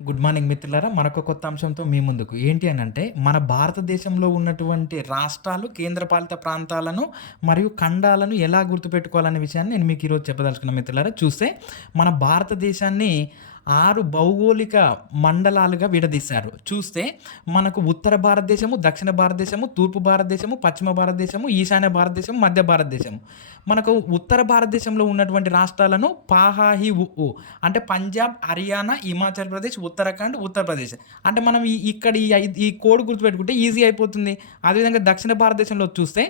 Good morning మిత్రులారా! మరొక కొత్త అంశంతో మీ ముందుకు. ఏంటి అనంటే, మన భారతదేశంలో ఉన్నటువంటి రాష్ట్రాలు, కేంద్రపాలిత ప్రాంతాలను మరియు ఖండాలను ఎలా గుర్తుపెట్టుకోవాలనే విషయాన్ని నేను మీకు ఈరోజు చెప్పదలుచుకున్నాను మిత్రులారా. చూస్తే మన భారతదేశాన్ని 6 భౌగోళిక మండలాలుగా విడదీశారు. చూస్తే మనకు ఉత్తర భారతదేశము, దక్షిణ భారతదేశము, తూర్పు భారతదేశము, పశ్చిమ భారతదేశము, ఈశాన్య భారతదేశం, మధ్య భారతదేశం. మనకు ఉత్తర భారతదేశంలో ఉన్నటువంటి రాష్ట్రాలను పాహాహి అంటే పంజాబ్, హర్యానా, హిమాచల్ ప్రదేశ్, ఉత్తరాఖండ్, ఉత్తరప్రదేశ్. అంటే మనం ఇక్కడ ఈ కోడ్ గుర్తుపెట్టుకుంటే ఈజీ అయిపోతుంది. అదేవిధంగా దక్షిణ భారతదేశంలో చూస్తే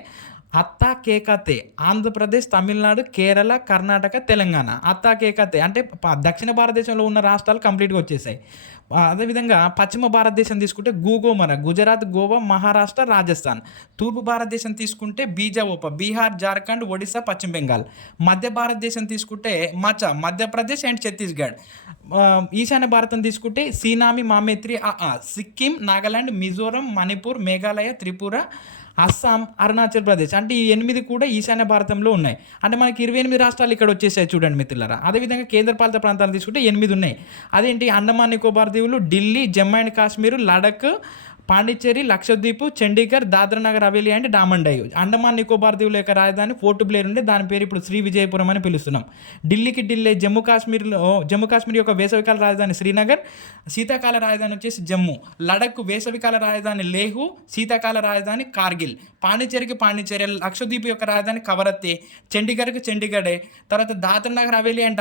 అత్తా కేకతే ఆంధ్రప్రదేశ్, తమిళనాడు, కేరళ, కర్ణాటక, తెలంగాణ. అత్తా కేకతే అంటే దక్షిణ భారతదేశంలో ఉన్న రాష్ట్రాలు కంప్లీట్‌గా వచ్చేసాయి. అదేవిధంగా పశ్చిమ భారతదేశం తీసుకుంటే గూగోమర గుజరాత్, గోవా, మహారాష్ట్ర, రాజస్థాన్. తూర్పు భారతదేశం తీసుకుంటే బీజాఓప బీహార్, జార్ఖండ్, ఒడిస్సా, పశ్చిమ బెంగాల్. మధ్య భారతదేశం తీసుకుంటే మధ్యప్రదేశ్ అండ్ ఛత్తీస్‌గఢ్. ఈశాన్య భారతం తీసుకుంటే సీనామి, మామేత్రి, సిక్కిం, నాగాలాండ్, మిజోరం, మణిపూర్, మేఘాలయ, త్రిపుర, అస్సాం, అరుణాచల్ ప్రదేశ్. అంటే ఈ 8 కూడా ఈశాన్య భారతంలో ఉన్నాయి. అంటే మనకి 28 రాష్ట్రాలు ఇక్కడ వచ్చేసాయి చూడండి మిత్రులారా. అదేవిధంగా కేంద్రపాలిత ప్రాంతాలు తీసుకుంటే 8 ఉన్నాయి. అదేంటి అండమాన్ నికోబార్ దీవులు, ఢిల్లీ, జమ్మూ అండ్ కాశ్మీర్, లడఖ్, పాండిచ్చేరి, లక్షద్వీప్, చండీగఢ్, దాద్రా నగర్ హవేలీ అండ్ డామన్ డయ్యు. అండమాన్ నికోబార్ దీవుల యొక్క రాజధాని పోర్ట్ బ్లేర్ ఉండే దాని పేరు ఇప్పుడు శ్రీ విజయపురం అని పిలుస్తున్నాం. ఢిల్లీ జమ్మూ కాశ్మీర్ యొక్క వేసవికాల రాజధాని శ్రీనగర్, శీతాకాల రాజధాని వచ్చేసి జమ్మూ. లడఖ్ వేసవికాల రాజధాని లేహు, శీతాకాల రాజధాని కార్గిల్. పాండిచ్చేరి, లక్షద్వీప్ యొక్క రాజధాని కవరత్తి, చండీగఢే. తర్వాత దాద్రా నగర్ హవేలీ అండ్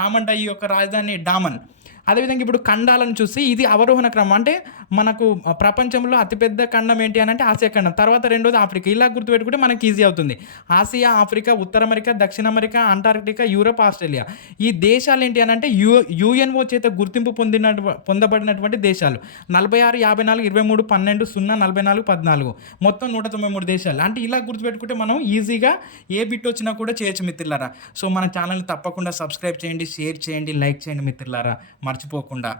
డామన్ డయ్యు యొక్క రాజధాని డామన్. అదేవిధంగా ఇప్పుడు ఖండాలను చూసి ఇది అవరోహణ క్రమం. అంటే మనకు ప్రపంచంలో అతిపెద్ద ఖండం ఏంటి అని అంటే ఆసియా ఖండం, తర్వాత రెండోది ఆఫ్రికా. ఇలా గుర్తుపెట్టుకుంటే మనకి ఈజీ అవుతుంది. ఆసియా, ఆఫ్రికా, ఉత్తర అమెరికా, దక్షిణ అమెరికా, అంటార్క్టికా, యూరప్, ఆస్ట్రేలియా. ఈ దేశాలు ఏంటి అని అంటే యుఎన్ఓ చేత గుర్తింపు పొందబడినటువంటి దేశాలు 46, 54, 23, 12, 0, 44, 14 మొత్తం 193 దేశాలు. అంటే ఇలా గుర్తుపెట్టుకుంటే మనం ఈజీగా ఏ బిట్ వచ్చినా కూడా చేయొచ్చు మిత్రులారా. సో మన ఛానల్ని తప్పకుండా సబ్స్క్రైబ్ చేయండి, షేర్ చేయండి, లైక్ చేయండి మిత్రులారా మర్చిపోకుండా.